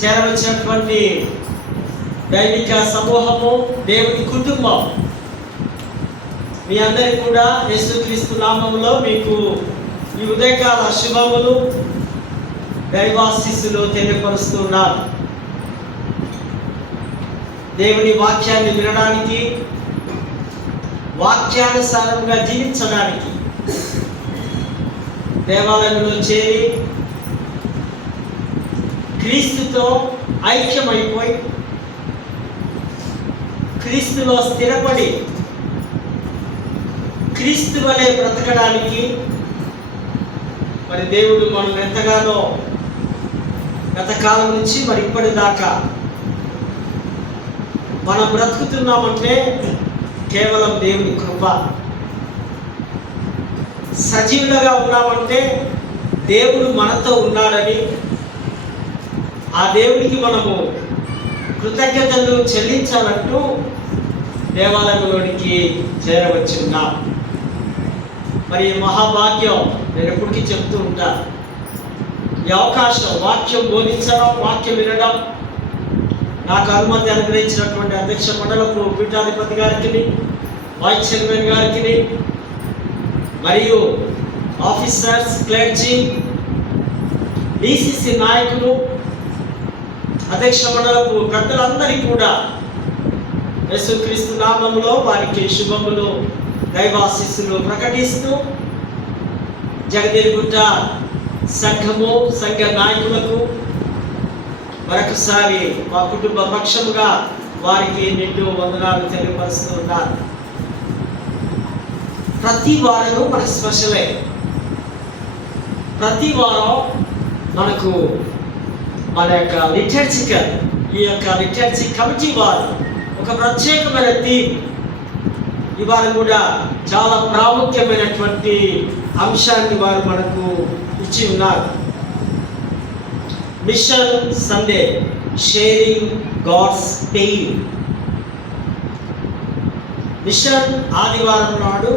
చేరవచ్చినటువంటి దైవిక సమూహము, దేవుని కుటుంబం, మీ అందరికీ కూడా యేసుక్రీస్తు నామములో మీకు ఈ ఉదయకాల శుభములు, దైవాశీస్సులు తెలియపరుస్తున్నారు. దేవుని వాక్యాన్ని వినడానికి, వాక్యానుసారంగా జీవించడానికి దేవాలయంలో చేరి క్రీస్తుతో ఐక్యమైపోయి క్రీస్తులో స్థిరపడి క్రీస్తు వలె బ్రతకడానికి మరి దేవుడు మనం ఎంతగానో గత కాలం నుంచి మరి ఇప్పటిదాకా మనం బ్రతుకుతున్నామంటే కేవలం దేవుని కృప. సజీవులుగా ఉన్నామంటే దేవుడు మనతో ఉన్నాడని, ఆ దేవుడికి మనము కృతజ్ఞతలు చెల్లించాలంటూ దేవాలయంలోనికి చేరవచ్చున్నాం. మరి మహాభాగ్యం నేను ఎప్పటికీ చెప్తూ ఉంటాను. ఈ అవకాశం వాక్యం బోధించడం, వాక్యం వినడం నాకు అనుమతి అనుగ్రహించినటువంటి అధ్యక్ష మండలకు పీఠాధిపతి గారికి, వైస్ చైర్మన్ గారికి, మరియు ఆఫీసర్స్, క్లర్జీ, డిసిసి నాయకులు, అధ్యక్ష మండలకు పెద్దలందరికీ కూడా యేసుక్రీస్తు నామములో వారికి శుభములు, దైవాశీస్సులు ప్రకటిస్తూ జగదేగుట్ట సంఘము, సంఘ నాయకులకు మరొకసారి మా కుటుంబ పక్షముగా వారికి నిండు వందనాలు తెలియపరుస్తూ ఉన్నారు. ప్రతి వారం మనకు స్పెషలే. ప్రతి వారం మనకు మన యొక్క లిటర్జికల్, ఈ యొక్క లిటర్జీ కమిటీ వారు ఒక ప్రత్యేకమైన థీమ్ ఈ వారం కూడా చాలా ప్రాముఖ్యమైనటువంటి అంశాన్ని వారు మనకు ఇచ్చి ఉన్నారు. Mission Sunday, sharing God's pain. Mission ఆదివారం నాడు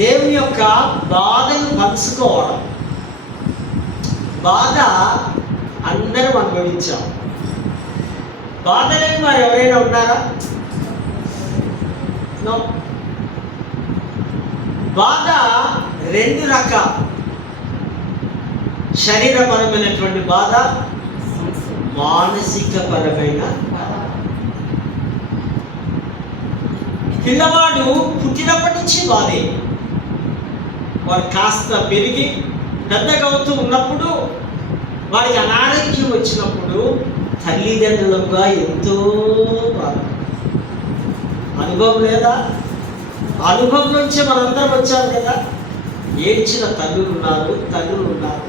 దేవుని యొక్క బాధను పంచుకోవడం. బాధ అందరం అనుభవించాం. బాధ లేని వారు ఎవరైనా ఉన్నారా? నో. బాధ రెండు రకాలు. శరీరపరమైనటువంటి బాధ, మానసికపరమైన బాధ. పిల్లవాడు పుట్టినప్పటి నుంచి బాధే. వాడు కాస్త పెరిగి పెద్దగా అవుతూ ఉన్నప్పుడు, వాడికి అనారోగ్యం వచ్చినప్పుడు తల్లిదండ్రులుగా ఎంతో బాధ. అనుభవం లేదా? అనుభవం నుంచే మనందరం వచ్చాం కదా. ఏడ్చిన తల్లులు ఉన్నారు, తల్లులు ఉన్నారు.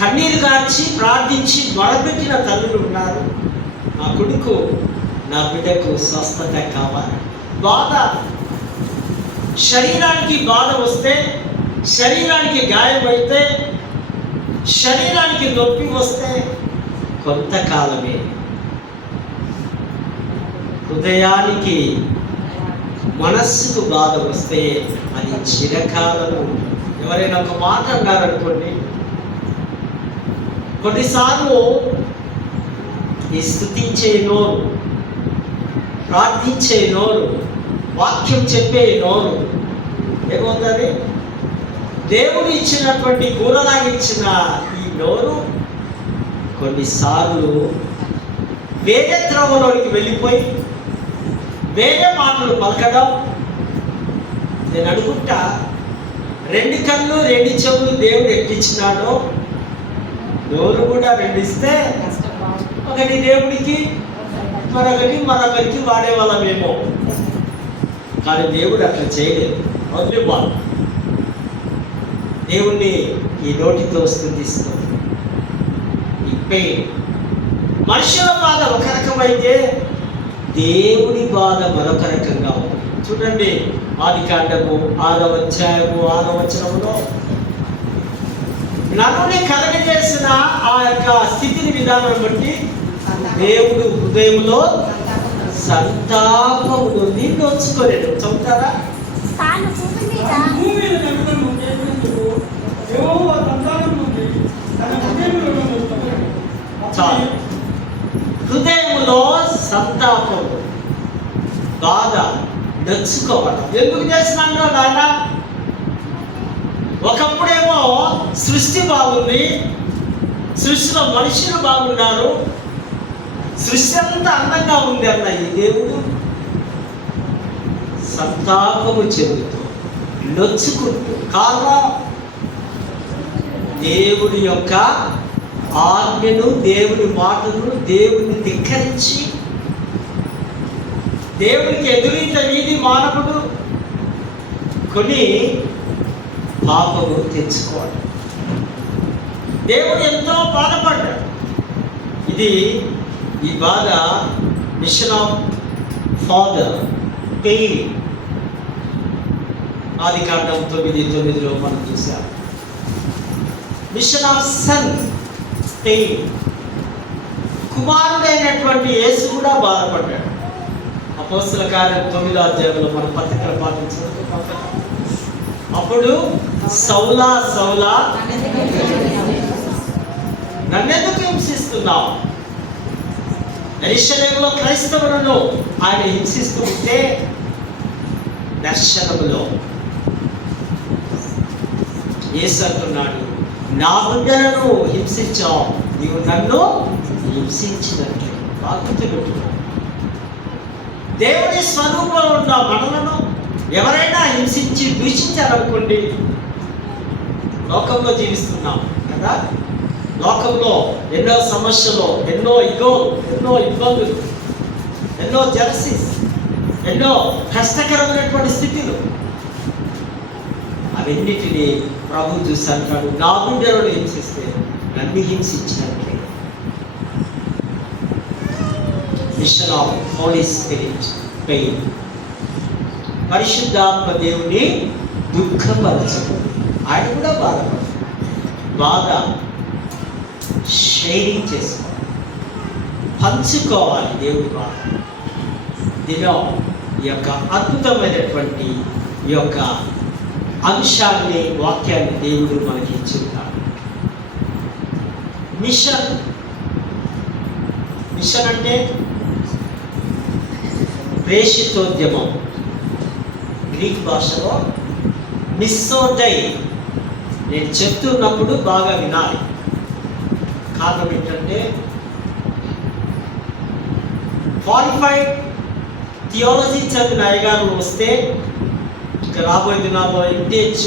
కన్నీరు కార్చి ప్రార్థించి మొరపెట్టిన తల్లులు ఉన్నారు. నా కొడుకు, నా బిడ్డకు స్వస్థత కావాలి. బాధ, శరీరానికి బాధ వస్తే, శరీరానికి గాయమైతే, శరీరానికి నొప్పి వస్తే కొంతకాలమే. హృదయానికి, మనస్సుకు బాధ వస్తే అది చిరకాలము. ఎవరైనా ఒక మాట అన్నారనుకోండి, కొన్నిసార్లు ఈ స్తుతించే నోరు, ప్రార్థించే నోరు, వాక్యం చెప్పే నోరు ఏమవుతుంది? దేవుడు ఇచ్చినటువంటి గుణలాగా ఇచ్చిన ఈ నోరు కొన్నిసార్లు వేరే త్రోవలోనికి వెళ్ళిపోయి వేరే మాటలు పలకడం. నేను అనుకుంటా, రెండు కళ్ళు రెండు చెవులు దేవుడు ఎట్టిచ్చినాడో నోరు కూడా రెండిస్తే ఒకటి దేవుడికి, మరొకరికి వాడేవాళ్ళమేమో. కానీ దేవుడు అట్లా చేయలేదు. వదిలిపోవాలి. దేవుణ్ణి ఈ నోటితో స్తుతిస్తాం. ఈ పెయిన్, మనుషుల బాధ ఒక రకమైతే దేవుని బాధ మరొక రకంగా ఉంది. చూడండి, ఆదికాండము 6వ అధ్యాయము 6వ వచనంలో నన్నుని కలగజేసిన ఆ యొక్క స్థితిని, విధానం బట్టి దేవుడు హృదయంలో సంతాపము నుండి నోచుకోలేడు. చదువుతారా? భూమి మీద సంతాపం, బాధ, నొచ్చుకోవడం. ఎందుకు చేసినాడో నాన్న? ఒకప్పుడేమో సృష్టి బాగుంది, సృష్టిలో మనుషులు బాగున్నారు, సృష్టి అంతా అందంగా ఉంది అన్న ఈ దేవుడు సంతాపము చెందుతూ నొచ్చుకుంటూ, కారణం దేవుడి యొక్క ఆజ్ఞను, దేవుని మాటను, దేవుని ధిక్కరించి దేవునికి ఎదురీత వీధి మానవుడు కొని పాపము తెచ్చుకోవాలి. దేవుడు ఎంతో బాధపడ్డాడు. ఈ బాధ మిషన్ ఆఫ్ ఫాదర్ పెయిన్ ఆదికాండం 9:9 మనం చూసాం. మిషన్ ఆఫ్ సన్ పెయిన్, కుమారుడైనటువంటి యేసు కూడా బాధపడ్డాడు. అపోస్తల కార్యం 9వ అధ్యాయంలో మన పత్రికలు పాటించడం. అప్పుడు సౌలా సౌలా నన్నెందుకు హింసిస్తున్నావు? యెరూషలేములో క్రైస్తవులను ఆయన హింసిస్తూ ఉంటే దర్శనములో యేసు అంటున్నాడు, నా బిడ్డలను హింసించావు, నీవు నన్ను హింసించినట్టు. బాగుంటున్నాడు. దేవుని స్వరూపంలో ఉన్న మనలను ఎవరైనా హింసించి దూషించారనుకోండి, లోకంలో జీవిస్తున్నాం కదా, లోకంలో ఎన్నో సమస్యలు, ఎన్నో ఇగోలు, ఎన్నో ఇబ్బందులు, ఎన్నో జెలసీస్, ఎన్నో కష్టకరమైనటువంటి స్థితులు. అవన్నిటినీ ప్రభు చూసి అంటాడు, నా బిడ్డలను హింసిస్తే నన్ను హింసించినట్లే. Mission of Holy Spirit pain, పరిశుద్ధాత్మ దేవుని దుఃఖపరచదు. ఆయన కూడా బాధపడదు. బాధ షేరింగ్ చేసుకోవాలి, పంచుకోవాలి దేవుడి బాధ. దీనిలో ఈ యొక్క అద్భుతమైనటువంటి ఈ యొక్క అంశాన్ని, వాక్యాన్ని దేవుడు మనకి ఇచ్చుంటాడు. మిషన్ అంటే ప్రేషితోద్యమం. గ్రీక్ భాషలో మిస్సోడై. నేను చెప్తున్నప్పుడు బాగా వినాలి. కారణం ఏంటంటే క్వాలిఫైడ్ థియాలజీ చదివిన అయ్యగారు వస్తే, ఇంకా రాబోయే దినాల్లో ఎంటీహెచ్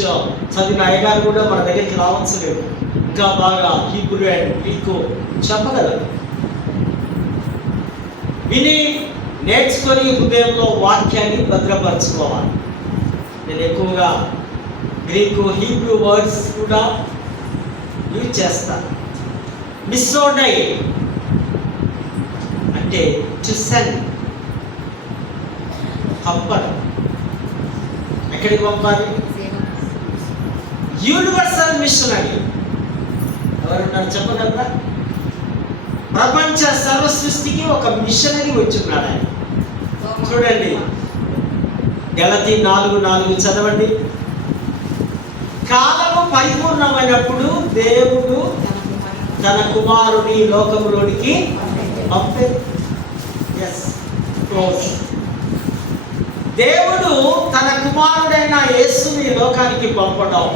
చదివిన అయ్యగారు కూడా మన దగ్గరికి రావచ్చు లేదు. ఇంకా బాగా హీబ్రూ అండ్ గ్రీకు చెప్పగలరు. విని నేర్చుకొని హృదయంలో వాక్యాన్ని భద్రపరచుకోవాలి. నేను ఎక్కువగా గ్రీకు, హీబ్రూ వర్డ్స్ కూడా యూజ్ చేస్తాను. మిస్సోడై అంటే టు సెండ్, పంపడం. ఎక్కడికి పంపాలి? Universal missionary. ఎవరున్నారు చెప్పగలరా? ప్రపంచ సర్వ సృష్టికి ఒక మిషనరీ వచ్చున్నాడు ఆయన. చూడండి, గలతీ 4:4 చదవండి. కాలము పరిపూర్ణమైనప్పుడు దేవుడు తన కుమారుని లోకములోనికి పంపే. దేవుడు తన కుమారుడైన యేసుని లోకానికి పంపడం.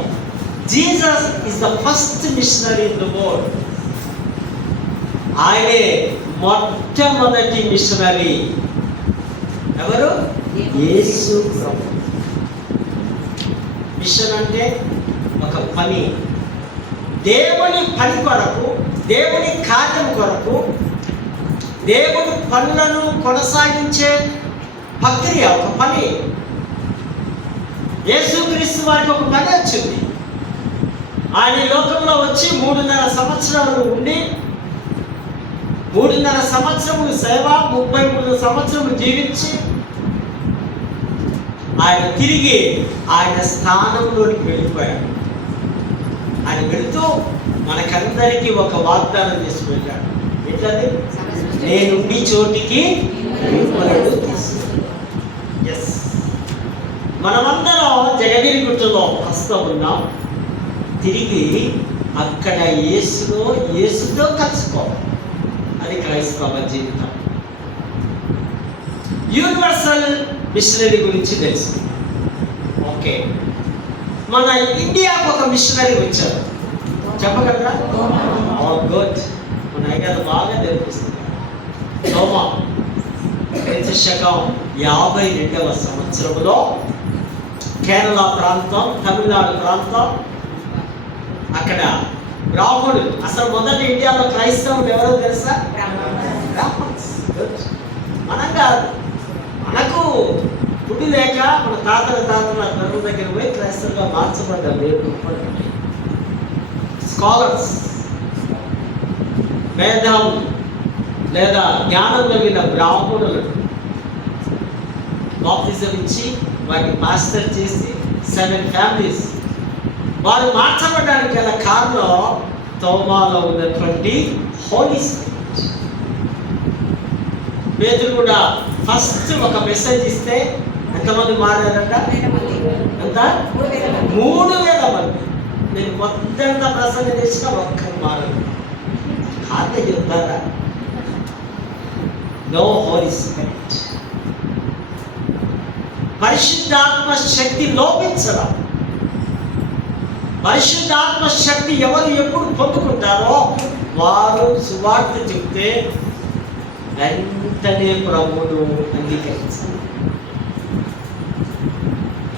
Jesus is the first missionary in the world. ఆయనే మొట్టమొదటి మిషనరీ. ఎవరు? యేసు ప్రభు. మిషన్ అంటే ఒక పని, దేవుని పని కొరకు, దేవుని కార్యం కొరకు, దేవుని పనులను కొనసాగించే ప్రక్రియ, ఒక పని. యేసుక్రీస్తు వారికి ఒక పని వచ్చింది. ఆయన లోకంలో వచ్చి 3.5 సంవత్సరాలు ఉండి, 3.5 సంవత్సరములు సేవ, 33 సంవత్సరములు జీవించి ఆయన తిరిగి ఆయన స్థానంలోకి వెళ్ళిపోయాడు. ఆయన వెళుతూ మనకందరికీ ఒక వాగ్దానం చేసి వెళ్ళాడు. ఎట్లది? నేనుండి చోటికి మనమందరం జగగిరి గుట్టలో ప్రస్తుతం ఉన్నాం. తిరిగి అక్కడ యేసుతో కలుసుకోవాలి. అది క్రైస్తవ జీవితం. యూనివర్సల్ మిషనరీ గురించి తెలుసు. ఓకే, మన ఇండియాకు ఒక మిషనరీ వచ్చారు, చెప్పగలరా? గుడ్. మన అయ్యారు బాగా తెలిపిస్తుంది. రోమా శకం 52వ సంవత్సరంలో కేరళ ప్రాంతం, తమిళనాడు ప్రాంతం, అక్కడ బ్రాహ్మణులు, అసలు మొదటి ఇండియాలో క్రైస్తవులు ఎవరో తెలుసా? బ్రాహ్మణ్స్. మనం కాదు, మనకు పుడి లేక మన తాతల గర్భం దగ్గర పోయి క్రైస్తవులుగా మార్చబడ్డారు. స్కాలర్స్, మేధావులు లేదా జ్ఞానం కలిగిన బ్రాహ్మణులు బాప్తిజం ఇచ్చి వాటిని మాస్టర్ చేసి 7 ఫ్యామిలీస్ వారు మార్చబడడానికి గల కారణం తోమాలో ఉన్నటువంటి హోలీ స్పిరిట్. పేతురు కూడా ఫస్ట్ ఒక మెసేజ్ ఇస్తే ఎంతమంది మారారంట? ఎంత? 3,000 మంది. నేను మొత్తంతా ప్రసంగం చేసిన ఒక్కరు మారదు. కాదే చెప్తారా? No holy spirit. పరిశుద్ధాత్మ శక్తి లోపించడం. పరిశుద్ధాత్మ శక్తి ఎవరు ఎప్పుడు పొందుకుంటారో వారు సువార్త చెప్తే వెంటనే ప్రభువును అంగీకరించాలి.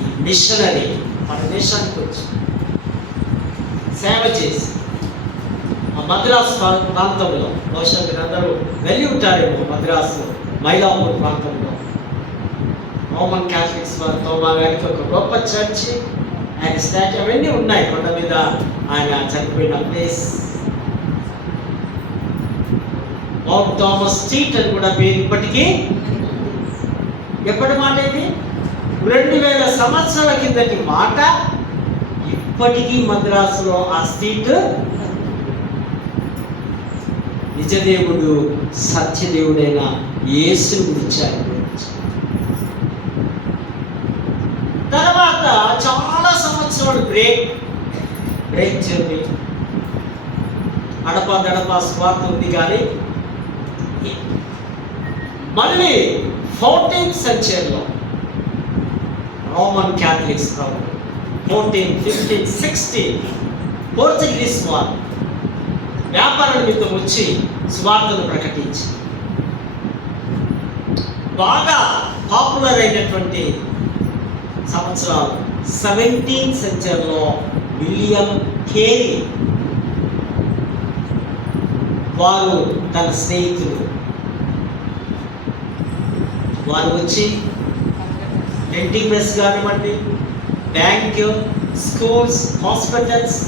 ఈ మిషనరీ మన దేశానికి వచ్చి సేవ చేసి ఆ మద్రాసు ప్రాంతంలో, బహుశా మీరందరూ వెళ్ళి ఉంటారేమో, మద్రాసు మైలాపూర్ ప్రాంతంలో రోమన్ క్యాథలిక్స్ వారితో మా గారికి ఒక గొప్ప చర్చి, ఆయన స్టాచ్యూ అవన్నీ ఉన్నాయి కొండ మీద, ఆయన చనిపోయిన ప్లేస్. మౌంట్ థామస్ స్ట్రీట్ అని కూడా పేరు ఇప్పటికీ. ఎప్పటి మాట ఇది? 2000 సంవత్సరాల కిందటి మాట. ఇప్పటికీ మద్రాసులో ఆ స్ట్రీట్ నిజదేవుడు సత్యదేవుడైన యేసు గురించి. తర్వాత చాలా సంవత్సరాలు బ్రేక్ జర్నీ, అడపా స్వార్థం ఉంది. కానీ మళ్ళీ 14th సెంచరీలో రోమన్ క్యాథలిక్స్ 14, 15, 16 పోర్చుగీస్ వారు వ్యాపార నిమిత్తం వచ్చి స్వార్థను ప్రకటించి బాగా పాపులర్ అయినటువంటి సంవత్సరాలు 17th సెంచరీలో విలియం కేరీ వారు తన స్నేహితులు వారు వచ్చి ప్రింటింగ్ ప్రెస్ కానివ్వండి, బ్యాంక్, స్కూల్స్, హాస్పిటల్స్,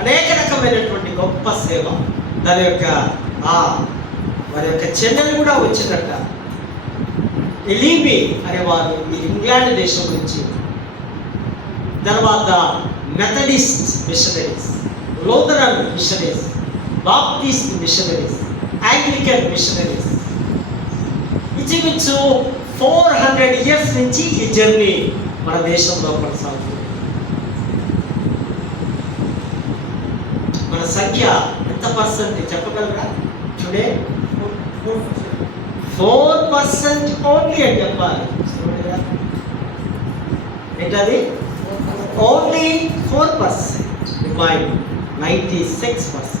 అనేక రకమైనటువంటి గొప్ప సేవ. దాని యొక్క వారి యొక్క చెల్లెలు కూడా వచ్చిందట. ఎలీబీ అనేవారు ఈ ఇంగ్లాండ్ దేశం నుంచి. తర్వాత Methodist missionaries, Lutheran missionaries, Baptist missionaries, Anglican missionaries, ఇంచుమించు 400 years నుంచి ఈ జర్నీ మన దేశంలో కొనసాగుతుంది. మన సంఖ్య ఎంత పర్సెంట్ చెప్పగలరా? టుడే 4% ఓన్లీ అని చెప్పాలి. ఏంటది? ఓన్లీ 4%. 96%.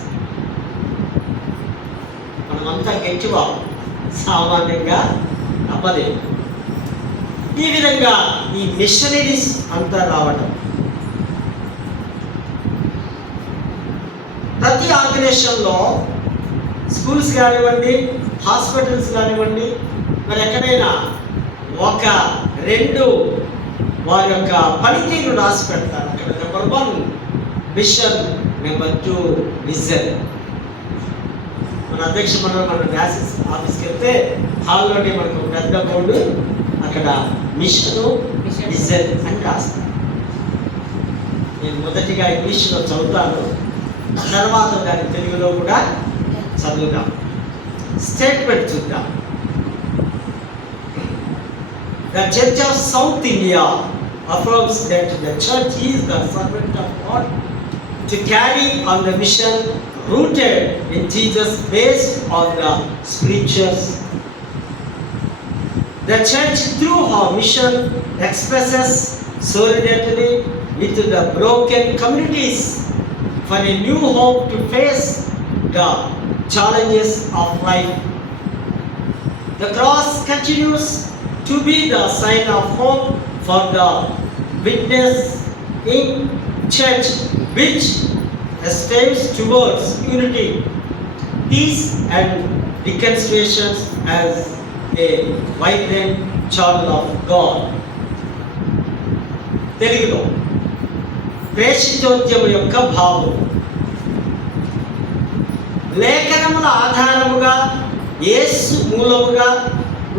మనమంతా గట్టివా సామాన్యంగా తప్పదే. ఈ విధంగా ఈ మిషనరీస్ అంతా రావడం, ప్రతి ఆర్గనైజేషన్లో స్కూల్స్ కానివ్వండి, హాస్పిటల్స్ కానివ్వండి, మరి ఎక్కడైనా 1-2 వారి యొక్క పనితీరు రాసి పెడతారు. అక్కడ నెంబర్ 1 మిషన్, నెంబర్ 2 విజన్. మన అధ్యక్ష మన డాసిస్ ఆఫీస్కి వెళ్తే హాల్లోనే మనకు పెద్ద బోర్డు, అక్కడ మిషను విజన్ అని రాస్తారు. నేను మొదటిగా ఇంగ్లీష్లో చదువుతాను, తర్వాత దాని తెలుగులో కూడా చదువుతాం. స్టేట్మెంట్ చూద్దాం. The Church of South India affirms that the church is the servant of God to carry on the mission rooted in Jesus based on the scriptures. The church through her mission expresses solidarity with the broken communities for a new hope to face the challenges of life. The cross continues to be the sign of hope for the witness in church, which strives towards unity, peace and reconciliation as a vibrant child of God. తెలుగులో ప్రేషితోద్యమం యొక్క భావం. లేఖనముల ఆధారముగా యేసు మూలముగా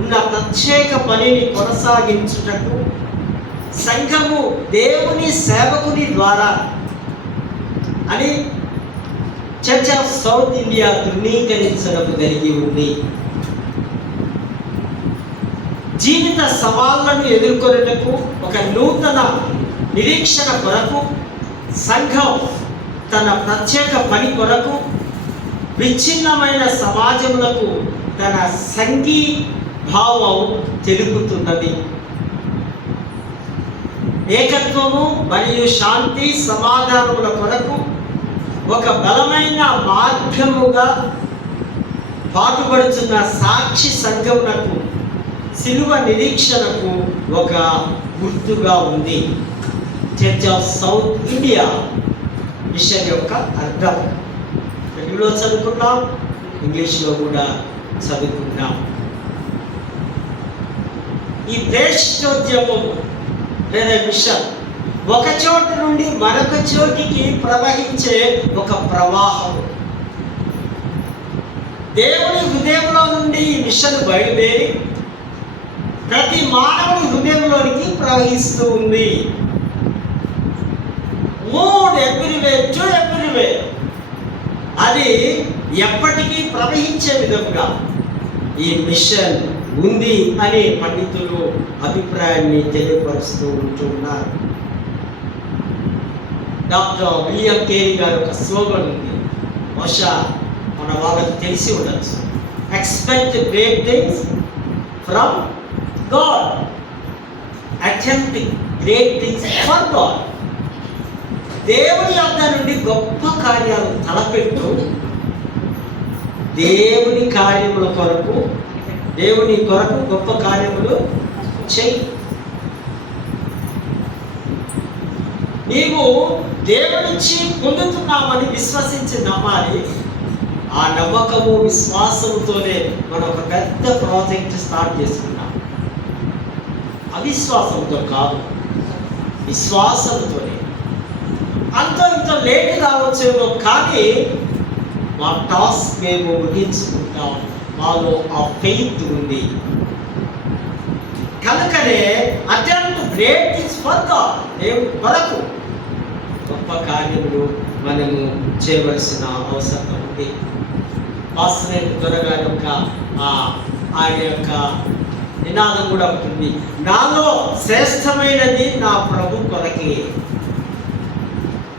ఉన్న ప్రత్యేక పనిని కొనసాగించుటకు సంఘము దేవుని సేవకుని ద్వారా అని చర్చ్ ఆఫ్ సౌత్ ఇండియా ధృవీకరించడం జరిగి ఉంది. జీవిత సవాళ్లను ఎదుర్కొనుటకు ఒక నూతన నిరీక్షణ కొరకు సంఘం తన ప్రత్యేక పని కొరకు విచ్ఛిన్నమైన సమాజములకు తన సంఘీభావం తెలుపుతున్నది. ఏకత్వము మరియు శాంతి సమాధానముల కొరకు ఒక బలమైన మార్గముగా పాటుపడుతున్న సాక్షి సంఘమునకు సిలువ నిరీక్షణకు ఒక గుర్తుగా ఉంది. Church of south India mission యొక్క అర్థం తెలుగులో చదువుకున్నాం, ఇంగ్లీష్లో కూడా చదువుకున్నాం. ఈ ప్రేషితోద్యమం లేదా మిషన్ ఒక చోటు నుండి మరొక చోటికి ప్రవహించే ఒక ప్రవాహం. దేవుని హృదయంలో నుండి ఈ మిషన్ బయలుదేరి ప్రతి మానవుని హృదయంలోనికి ప్రవహిస్తూ ఉంది. Mood everywhere to everywhere. అది ఎప్పటికీ ప్రవహించే విధంగా ఈ మిషన్ ఉంది అని పండితులు అభిప్రాయాన్ని తెలియపరుస్తూ ఉంటున్నారు. డాక్టర్ విలియం కేరీ గారు ఒక స్లోగన్ ఉంది, బహుశా మన వాళ్ళకి తెలిసి ఉండొచ్చు. Expect great things from God, attempting great things for God. దేవుని యొద్ద నుండి గొప్ప కార్యాలు తలపెట్టు, దేవుని కార్యముల కొరకు, దేవుని కొరకు గొప్ప కార్యములు చెయ్యి. నీవు దేవునిచ్చి పొందుతున్నామని విశ్వసించి నమ్మాలి. ఆ నమ్మకము విశ్వాసంతోనే మనం ఒక పెద్ద ప్రాజెక్ట్ స్టార్ట్ చేసుకున్నాం. అవిశ్వాసంతో కాదు, విశ్వాసంతోనే. అంత ఇంత లేట్ కావచ్చేమో కానీ మా టాస్క్ మేము ముగించుకుంటాం. మాలో ఆ ఫెయిత్ ఉంది కనుకనే attempt great things for God, దేవుని కొరకు గొప్ప కార్యములు మనము చేయవలసిన అవసరం ఉంది. పాస్టర్ త్వరగా యొక్క ఆయన యొక్క నినాదం కూడా ఉంటుంది, నాలో శ్రేష్టమైనది నా ప్రభు కొరకే.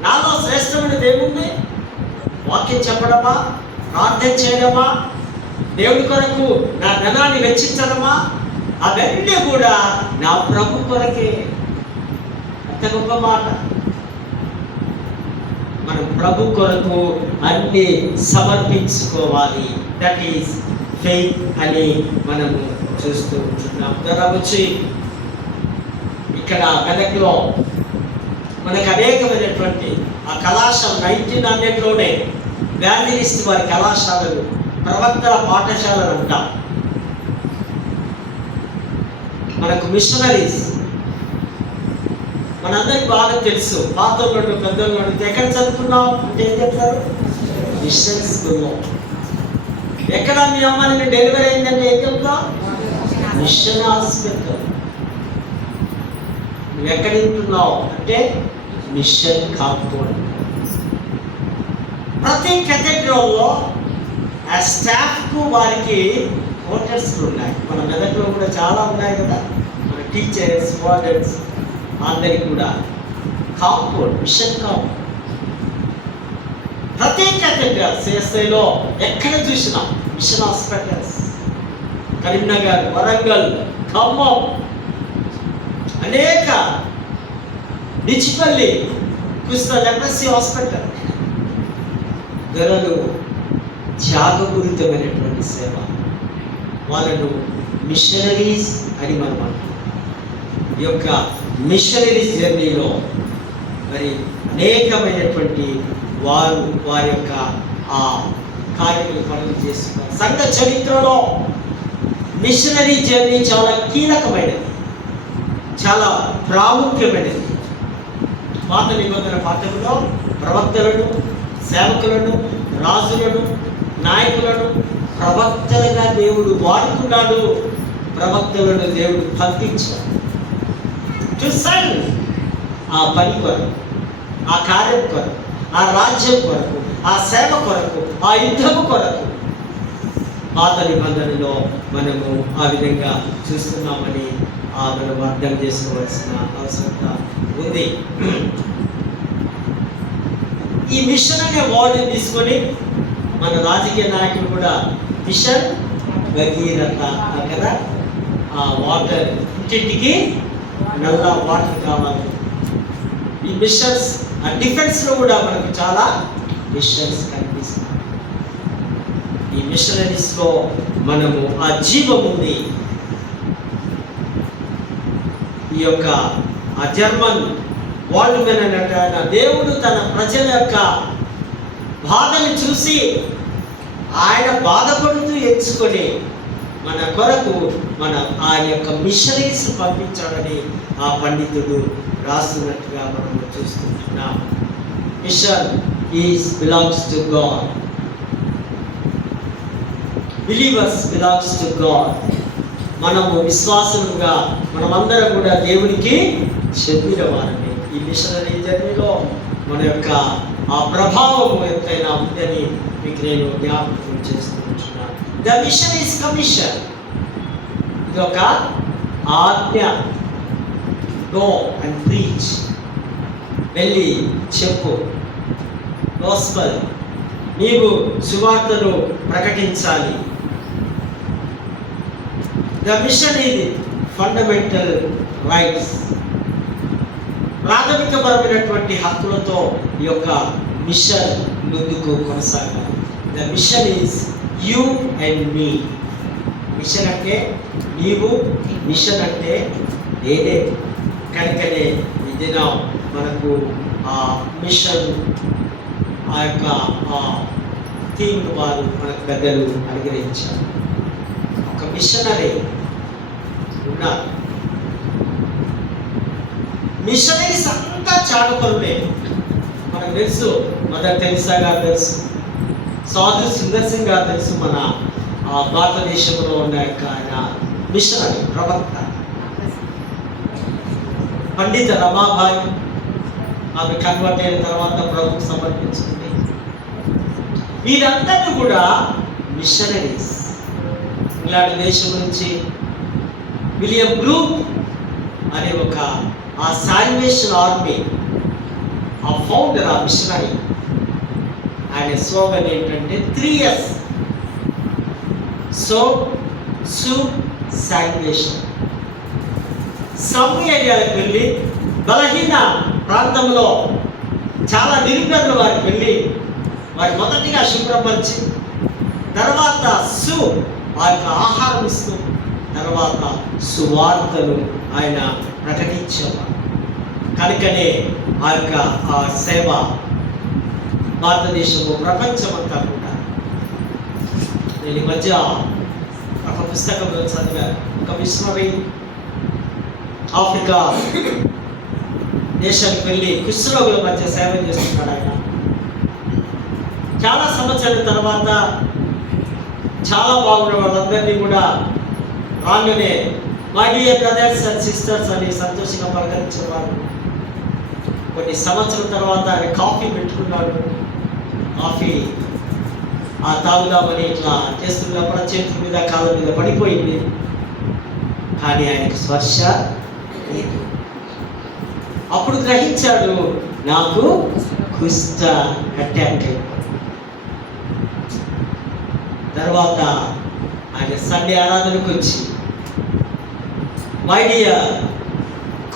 నాలో శ్రేష్టమైనది ఏముంది? వాక్యం చెప్పడమా, ప్రార్థన చేయడమా, దేవుడి కొరకు నా ధనాన్ని వెచ్చించడమా, అవన్నీ కూడా నా ప్రభు కొరకే. అంత గొప్ప మాట. మనం ప్రభు కొరకు అన్ని సమర్పించుకోవాలి. దట్ ఈస్ ఫెయిత్ అని మనము చూస్తూ ఉంటున్నాం. వచ్చి ఇక్కడ మెదక్లో మనకు అనేకమైనటువంటి ఆ కళాశాల 1900లోనే వ్యాధిరిస్ట్ వారి కళాశాలలు, ప్రవక్తల పాఠశాలలు ఉంటాం. మనకు మిషనరీస్ మనందరికి బాగా తెలుసు. పాతోళ్ళు పెద్దోళ్ళు ఎక్కడ చదువుకున్నాం అంటే ఏం చెప్తారు? మిషన్ స్కూల్లో. ఎక్కడ మీ అమ్మాయిని డెలివరీ అయిందంటే ఏం చెప్తాం? Mission hospital. నువ్వు ఎక్కడ ఉంటున్నావు అంటే మిషన్ కాంపౌండ్. ప్రతి కేథడ్రల్లో ఆ స్టాఫ్కు వారికి క్వార్టర్స్లు ఉన్నాయి. మన మెదక్లో కూడా చాలా ఉన్నాయి కదా. మన టీచర్స్, వార్డెన్స్ అందరికి కూడా కాంపౌండ్, మిషన్ కాంపౌండ్. ప్రతి కేథడ్రల్ సిఎస్ఐలో ఎక్కడ చూసినా మిషన్ హాస్పిటల్స్. కరీంనగర్, వరంగల్, ఖమ్మం, అనేక డిచిపల్లి కుష్ఠ లెప్రసీ హాస్పిటల్, గొర్రెలు త్యాగపూరితమైనటువంటి సేవ. వాళ్ళను మిషనరీస్ అని మనం అంటాం. ఈ యొక్క మిషనరీస్ జర్నీలో మరి అనేకమైనటువంటి వారి యొక్క ఆ కార్యక్రమ పనులు చేస్తున్నారు. సంఘ చరిత్రలో మిషనరీ జర్నీ చాలా కీలకమైనది, చాలా ప్రాముఖ్యమైనది. పాత నిబంధన పాఠంలో ప్రవక్తలను, సేవకులను, రాజులను, నాయకులను ప్రవక్తలుగా దేవుడు వాడుకున్నాడు. ప్రవక్తలను దేవుడు పంపించాడు ఆ పని కొరకు, ఆ కార్యం కొరకు, ఆ రాజ్యం కొరకు, ఆ సేవ కొరకు, ఆ యుద్ధము కొరకు. పాత నిబంధనలో మనము ఆ విధంగా చూస్తున్నామని మనం అర్థం చేసుకోవాల్సిన అవసరత ఉంది. ఈ మిషన్ అనే వర్డ్ తీసుకొని మన రాజకీయ నాయకులు కూడా మిషన్ భగీరథ కదా, ఆ వాటర్ ఇంటింటికి నల్ల వాటర్ కావాలి. ఈ మిషన్స్, ఆ డిఫెన్స్లో కూడా మనకు చాలా మిషన్స్ కనిపిస్తాయి. ఈ మిషనరీస్లో మనము ఆ జీవం ఉంది. ఈ యొక్క ఆ జర్మన్ వరల్డ్ మెన్ అన్నట్టు దేవుడు తన ప్రజల యొక్క బాధను చూసి ఆయన బాధపడుతూ ఎంచుకొని మన కొరకు ఆయన యొక్క మిషనరీస్ పంపించాడని ఆ పండితుడు రాస్తున్నట్టుగా మనం చూస్తుంటున్నాం. Mission belongs to God, believers belongs to God. మనము విశ్వాసంగా మనమందరం కూడా దేవునికి చెందిన వారని. ఈ మిషనరీ జర్నీలో మన యొక్క ఆ ప్రభావం ఎంతైనా ఉందని మీకు నేను జ్ఞాపకం చేస్తున్నాను. The mission is commission. ఇది ఒక ఆజ్ఞ. గో అండ్ ప్రీచ్, వెళ్ళి చెప్పు. గాస్పెల్, నీవు సువార్తను ప్రకటించాలి. The mission is fundamental rights. ప్రాథమికపరమైనటువంటి హక్కులతో ఈ యొక్క మిషన్ ముందుకు కొనసాగాలి. The mission is you and me. Mission అంటే నీవు, మిషన్ అంటే నేనే. కనుకనే ఈ దినం మనకు ఆ మిషన్ ఆ యొక్క థీమ్ వారు మనకు పెద్దలు అనుగ్రహించారు. ఒక మిషనరీ ఉన్నారు. మిషనరీస్ అంతా చాటుపరులే. మనకు తెలుసు, మదర్ తెరిసా గారు తెలుసు, సాధు సుందర్ సింగ్ గారు తెలుసు. మన భారతదేశంలో ఉన్న యొక్క ఆయన మిషనరీ ప్రవక్త. పండిత రమాబాయి, ఆమె కన్వర్ట్ అయిన తర్వాత ప్రభుకు సమర్పించింది. వీరందరూ కూడా మిషనరీస్. ఇంగ్లాండ్ దేశం నుంచి విలియం బ్రూక్ అనే ఒక ఆ సాల్వేషన్ ఆర్మీ ఆ ఫౌండర్, ఆ మిషనరీ. ఆయన స్లోగన్ ఏంటంటే 3S, సో సాల్వేషన్. స్లమ్ ఏరియాలకు వెళ్ళి, బలహీన ప్రాంతంలో చాలా నిరుపేదల వారికి వెళ్ళి వారి మొదటిగా శుభ్రపరిచి, తర్వాత వారికి ఆహారం ఇస్తూ, తర్వాత సువార్తను ఆయన ప్రకటించేవారు. కనుకనే ఆ యొక్క ఆ సేవ భారతదేశము, ప్రపంచమంతా కూడా. నేను ఈ మధ్య ఒక పుస్తకంలో చదివాను. ఒక మిషనరీ ఆఫ్రికా దేశానికి వెళ్ళి కుష్ఠరోగుల మధ్య సేవ చేస్తున్నాడు. ఆయన చాలా సంవత్సరాల తర్వాత చాలా బాగున్న వాళ్ళందరినీ కూడా రాగానే my dear brothers and sisters అని సంతోషంగా పలకరించేవారు. కొన్ని సంవత్సరాల తర్వాత ఆయన కాఫీ పెట్టుకున్నాడు. కాఫీ తాగుదామని ఇట్లా చేస్తున్నప్పుడు చేతుల మీద కాళ్ళ మీద పడిపోయింది. కానీ ఆయనకు స్పర్శ లేదు. అప్పుడు గ్రహించాడు, నాకు కుష్ఠ అటాక్. తర్వాత ఆయన సండే ఆరాధనకు వచ్చి my dear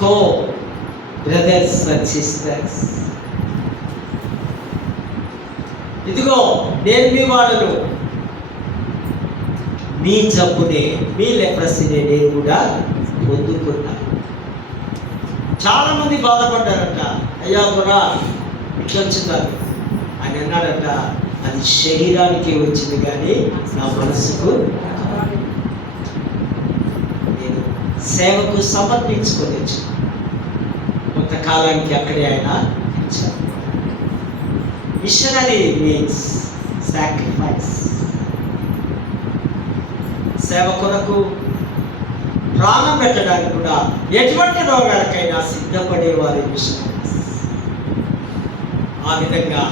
co brothers and sisters, ఇదిగో నేను మీ వాడను, మీ జబ్బునే, మీ లెప్రసీనే నేను కూడా పొందుకున్నాను. చాలా మంది బాధపడ్డారట, అయ్యా కూడా ఇట్లా వచ్చిందారు. ఆయన అన్నాడట, అది శరీరానికి వచ్చింది కానీ నా మనసుకు. నేను సేవకు సమర్పించుకొని కొంతకాలానికి అక్కడే ఆయన ఇచ్చారు. Missionary means sacrifice. సేవ కొరకు ప్రాణం పెట్టడానికి కూడా ఎటువంటి రోగాలకైనా సిద్ధపడేవారి మిషనరీస్. ఆ విధంగా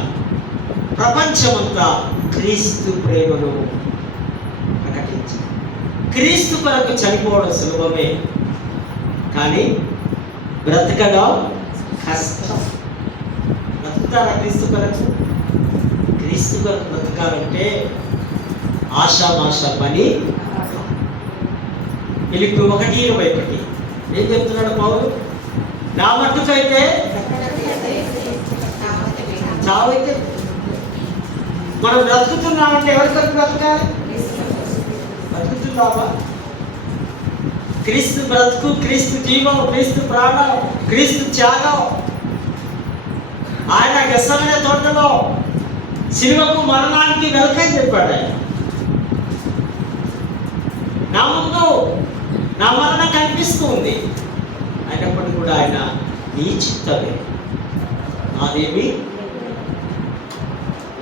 ప్రపంచమంతా క్రీస్తు ప్రేమను ప్రకటించింది. క్రీస్తు కొరకు చనిపోవడం సులభమే, కానీ బ్రతకడం కష్టం. బ్రతుకుతారా క్రీస్తు కొరకు? క్రీస్తు కొరకు బ్రతకాలంటే ఆషామాష పని. ఫిలిప్పీ 1:21 ఏం చెప్తున్నాడు పౌలు? నా మట్టుకైతే చావైతే. మనం బ్రతుకుతున్నామంటే ఎవరి కొరకు బ్రతకాలి? బ్రతుకుతున్నావా? క్రీస్తు బ్రతుకు, క్రీస్తు జీవం, క్రీస్తు ప్రాణం, క్రీస్తు త్యాగం. ఆయన గెస్సమైన తోటలో శిలువకు మరణానికి వెల్కం చెప్పాడు. ఆయన నా ముందు నా మరణం కనిపిస్తూ ఉంది, అయినప్పటికీ కూడా ఆయన నీ చిత్తమే. నాదేమి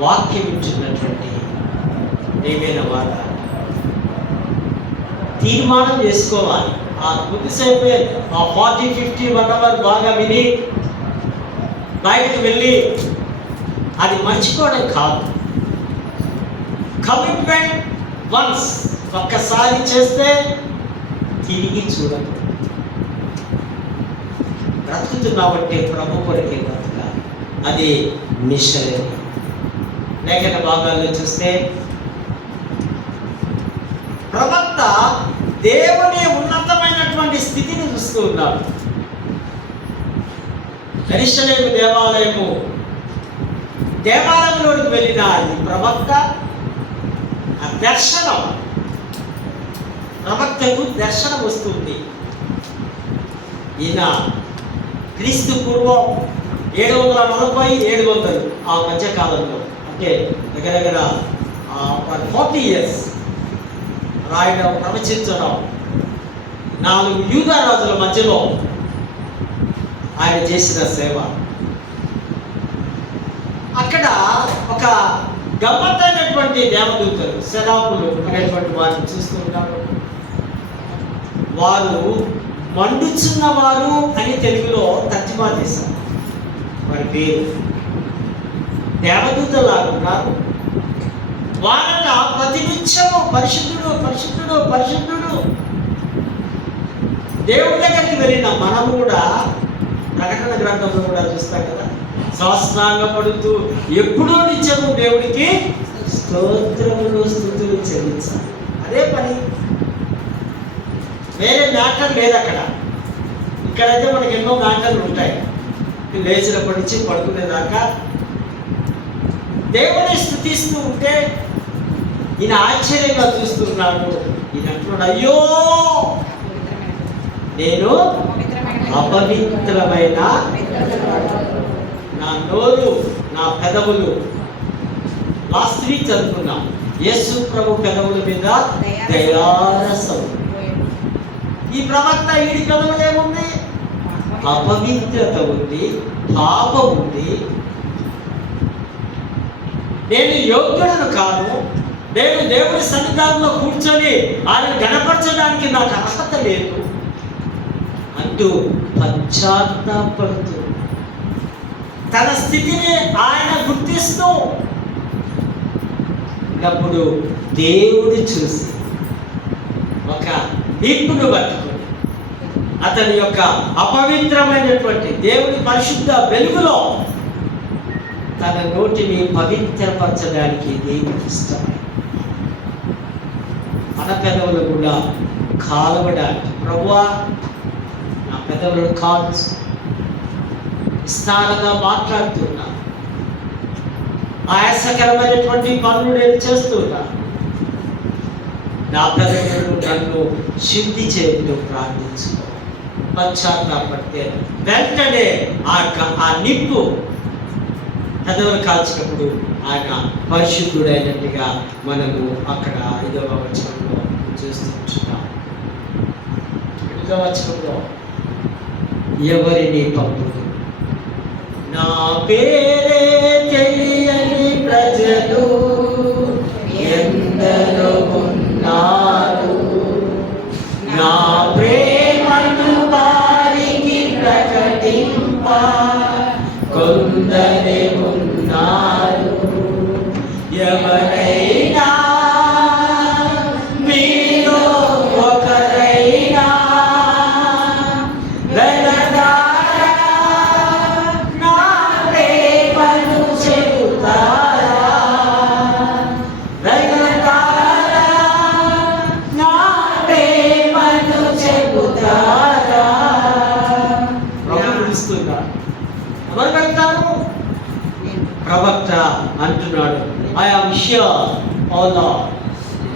వాక్యం ఇచ్చినటువంటి ఏమైనా వాడ తీర్మానం చేసుకోవాలి. ఆ కొద్దిసేపే ఆ 40-50 1 అవర్ బాగా విని బయటకు వెళ్ళి అది మర్చిపోవడం కాదు. కమిట్మెంట్ వన్స్, ఒక్కసారి చేస్తే తిరిగి చూడదు. బ్రతుకుతున్నామంటే ప్రభు కొరకే బ్రతకాలి. అది మిషనరీ. లేఖన భాగాల్లో చూస్తే ప్రవక్త దేవుని ఉన్నతమైనటువంటి స్థితిని చూస్తూ ఉన్నాడు. యెరూషలేము దేవాలయంలోకి వెళ్ళిన ఈ ప్రవక్త ఆ దర్శనం, ప్రవక్తకు దర్శనం వస్తుంది. ఈయన క్రీస్తు పూర్వం 740-700 ఆ మధ్యకాలంలో, అంటే దగ్గర దగ్గర 40 years రాయడం, ప్రవచించడం, 4 యూదా రాజుల మధ్యలో ఆయన చేసిన సేవ. అక్కడ ఒక గమ్మత్తైనటువంటి దేవదూతలు, శరాపులు అనేటువంటి వారిని చూస్తుంటారు. వారు మండుచున్నవారు అని తెలుగులో తర్జుమా చేశారు. వారి పేరు దేవదూతలాగా ఉన్నారు. వారట ప్రతినిత్యము పరిశుద్ధుడు పరిశుద్ధుడు పరిశుద్ధుడు. దేవుడి దగ్గరికి వెళ్ళిన మనము కూడా ప్రకటన గ్రంథంలో కూడా చూస్తాం కదా, సాష్టాంగపడుతూ ఎప్పుడూ నిత్యము దేవుడికి స్తోత్రములు స్తుతులు చెల్లించాలి. అదే పని, వేరే మ్యాటర్ లేదు అక్కడ. ఇక్కడైతే మనకి ఎన్నో మ్యాటర్లు ఉంటాయి. లేచినప్పటి నుంచి పడుకునేదాకా దేవుని స్తుతిస్తూ ఉంటే ఈయన ఆశ్చర్యంగా చూస్తున్నాడు. ఈయన అంటున్నాడు, అయ్యో నేను అపవిత్రమైన నా నోరు, నా పెదవులు. లాస్ట్ వీక్ చదువుకున్నాం, యేసు ప్రభు పెదవుల మీద దయారసం. ఈ ప్రవక్త ఈడి పెదవులు ఏముంది? అపవిత్రత ఉంది, పాపం ఉంది. నేను యోగ్యుడను కాను, నేను దేవుని సన్నిధానంలో కూర్చొని ఆయన గణపరచడానికి నాకు అర్హత లేదు అంటూ పశ్చాత్తాపడుతూ తన స్థితిని ఆయన గుర్తిస్తూ ఉన్నప్పుడు దేవుడు చూసి ఒక నిప్పును పట్టుకొని అతని యొక్క అపవిత్రమైనటువంటి దేవుని పరిశుద్ధ వెలుగులో తన నోటిని పవిత్రపరచడానికి దేవునికి ఇష్టమై మన పెదవులు కూడా కాలవడానికి ప్రభువా నా పెదవులను కాల్చు, విస్తారంగా మాట్లాడుతున్నా, ఆయాసకరమైనటువంటి పనులు నేను చేస్తున్నా, నా పెదవులను నన్ను శుద్ధి చేయడం ప్రార్థించుకో. పశ్చాత్తాపడితే వెంటనే ఆ నిప్పు పెదవులు కాల్చినప్పుడు ఆయన పరిశుద్ధుడైనట్టుగా మనము అక్కడ 5వ వచనంలో చూస్తుంటున్నాం. 8వ వచనంలో ఎవరిని పంపుదు, నా పేరే తెలియని ప్రజలు ఎందరో ఉన్నారు, నా ప్రేమను వారికి ప్రకటింప కొందరే ఉన్నారు. ఎవరైనా మీలో ఒకరైనా వెళతారా, నా ప్రేమను చెబుతారా, వెళతారా, నా ప్రేమను చెబుతారా. ప్రభు పిలుస్తున్నా. ఎవరు వెళ్తారు? ప్రవక్త అంటున్నాడు, I am sure O Lord,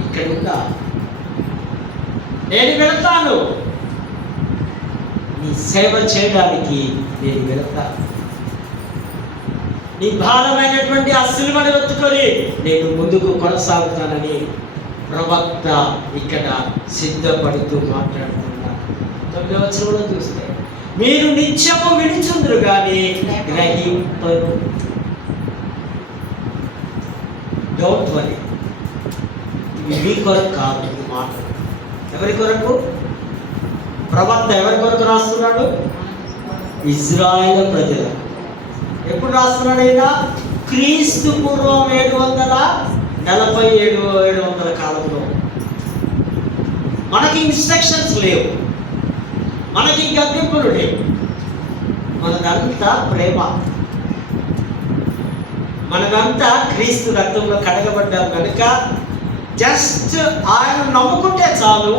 ఇక్కడ ఉందా, నేను వెళ్తాను, నీ సేవ చేయడానికి నేను వెళ్తాను, నీ భారమైనటువంటి ఆ సిలువను ఎత్తుకొని నేను ముందుకు కొనసాగుతానని ప్రవక్త ఇక్కడ సిద్ధపడుతూ మాట్లాడుతున్నాడు. 9వ వచనంలో చూస్తే మీరు నిత్యము వినిచుందురు కానీ గ్రహింపరు. డోంట్ వరీ, ఇవి మీ కొరకు కాదు. ఈ మాట ఎవరి కొరకు? ప్రవక్త ఎవరి కొరకు రాస్తున్నాడు? ఇజ్రాయేల్ ప్రజలు. ఎప్పుడు రాస్తున్నాడు అయినా? క్రీస్తు పూర్వం 740-700 కాలంలో. మనకి ఇన్స్ట్రక్షన్స్ లేవు, మనకి గద్దెంపులు లేవు, మనదంతా ప్రేమ, మనదంతా క్రీస్తు రక్తంలో కడగబడ్డాం కనుక జస్ట్ ఆయన నమ్ముకుంటే చాలు.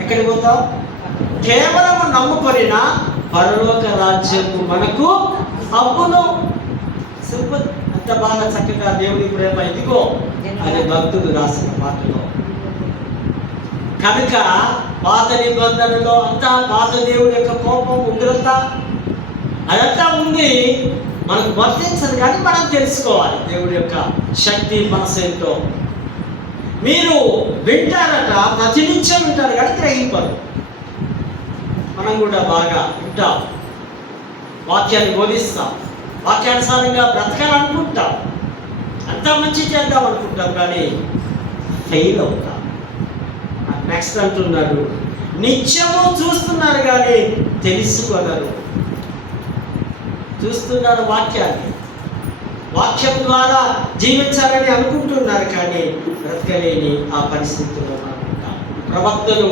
ఎక్కడికి పోతాం? కేవలం నమ్ముకొనిన పరలోక రాజ్యము మనకు అప్పును. సింపుల్. అంత బాగా చక్కగా దేవుని ప్రేమ ఇదిగో అని భక్తుడు రాసిన పాటలో. కనుక పాత నిబంధనలో అంతా పాత దేవుడి యొక్క కోపం, ఉగ్రత అదంతా ఉంది, మనకు వర్తించదు. కానీ మనం తెలుసుకోవాలి దేవుడి యొక్క శక్తి మనసు ఏంటో. మీరు వింటారట, ప్రతినిత్యం వింటారు కానీ గ్రహింపరు. మనం కూడా బాగా వింటాం, వాక్యాన్ని బోధిస్తాం, వాక్యానుసారంగా బ్రతకాలనుకుంటాం, అంతా మంచి చేద్దాం అనుకుంటాం, కానీ ఫెయిల్ అవుతాం. నెక్స్ట్ అంటున్నాడు, నిత్యము చూస్తున్నారు కానీ తెలుసుకోగలరు. చూస్తున్నారు వాక్యాన్ని, వాక్యం ద్వారా జీవించాలని అనుకుంటున్నారు కానీ బ్రతకలేని ఆ పరిస్థితుల్లో మనం ఉంటాం. ప్రవక్తలు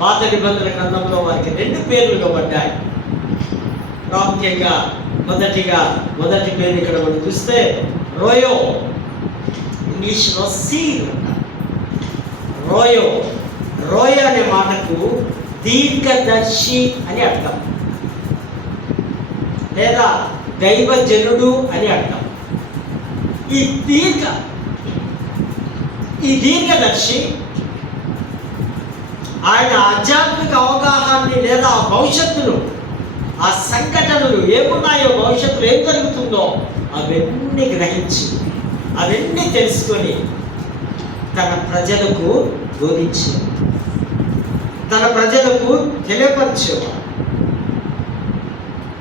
పాత నిబంధన గ్రంథంలో వారికి 2 పేర్లు ఇవ్వబడ్డాయి. ప్రాముఖ్యంగా మొదటి పేరు ఇక్కడ మనం చూస్తే రోయో, ఇంగ్లీష్లో సీల్ అంటారు. రోయో అనే మాటకు దీర్ఘదర్శి అని అర్థం, లేదా దైవజనుడు అని అర్థం. ఈ దీర్ఘదర్శి ఆయన ఆధ్యాత్మిక అవగాహనని లేదా భవిష్యత్తును, ఆ సంఘటనలు ఏమున్నాయో, భవిష్యత్తులో ఏం జరుగుతుందో అవన్నీ గ్రహించి, అవన్నీ తెలుసుకొని తన ప్రజలకు బోధించేవాడు, తన ప్రజలకు తెలియపరిచేవాడు.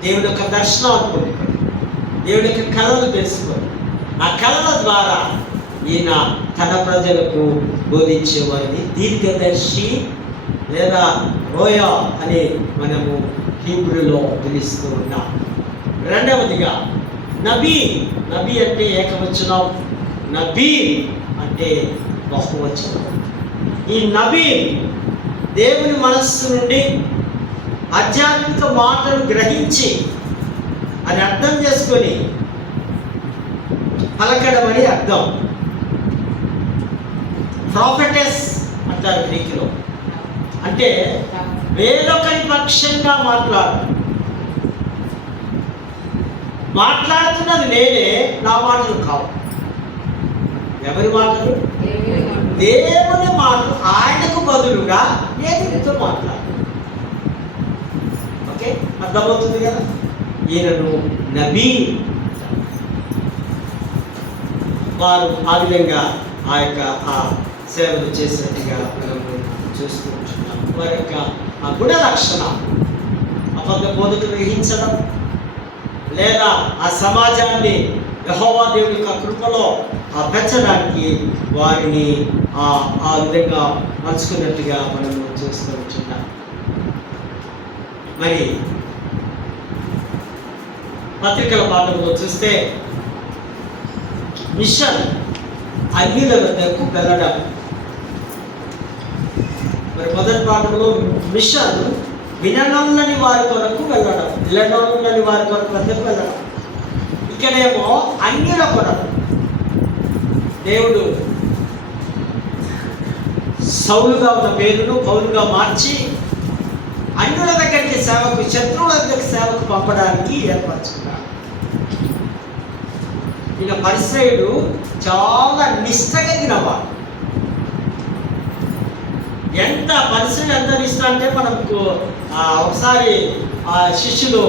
దేవుడి యొక్క దర్శనాలు పొందుకొని, దేవుడి యొక్క కళలు తెలుసుకొని, ఆ కళల ద్వారా ఈయన తన ప్రజలకు బోధించేవారిని దీర్ఘదర్శి లేదా రోయా అని మనము హీబ్రూలో పిలుస్తూ ఉన్నాం. రెండవదిగా నబీ. నబీ అంటే ఏకవచనం, నబీ అంటే బహువచనం. ఈ నబీ దేవుని మనస్సు నుండి ఆధ్యాత్మిక మాటలు గ్రహించి అని అర్థం చేసుకొని పలకడం అని అర్థం. ప్రాఫెటెస్ అంటారు గ్రీకులో, అంటే వేరొకరి పక్షంగా మాట్లాడుతున్నది నేనే, నా మాటలు కావు. ఎవరి మాటలు? దేవుని మాటలు. ఆయనకు బదులుగా నేను నీతో మాట్లాడు. ఓకే, అర్థమవుతుంది కదా. ఈయనను నబీ, వారు ఆ విధంగా ఆ యొక్క ఆ సేవలు చేసినట్టుగా మనము చూస్తూ ఉంటున్నాం. వారి యొక్క ఆ గుణ లక్షణం, అబద్ధ బోధకులు గ్రహించడం, లేదా ఆ సమాజాన్ని యెహోవా దేవుని యొక్క కృపలో పెంచడానికి వారిని ఆ విధంగా మలుచుకున్నట్టుగా మనము చూస్తూ ఉంటున్నాం. మరి పత్రికల పాఠంలో చూస్తే మిషన్ అన్యుల వద్దకు వెళ్ళడం. మరి మొదటి పాఠంలో మిషన్ విననొల్లని వారి కొరకు వెళ్ళడం, విననొల్లని వారి కొరకు వద్దకు వెళ్ళడం. ఇక్కడేమో అన్యుల కొరకు దేవుడు సౌలుగా ఉన్న పేరును పౌలుగా మార్చి అన్యుల దగ్గరికి సేవకు, శత్రువుల దగ్గరికి సేవకు పంపడానికి ఏర్పరచుకున్నాడు. ఈయన పరిసయుడు చాలా నిష్ట కలిగినవాడు. ఎంత పరిసయుడు ఎంత నిష్ట అంటే, మనకు ఒకసారి ఆ శిష్యులు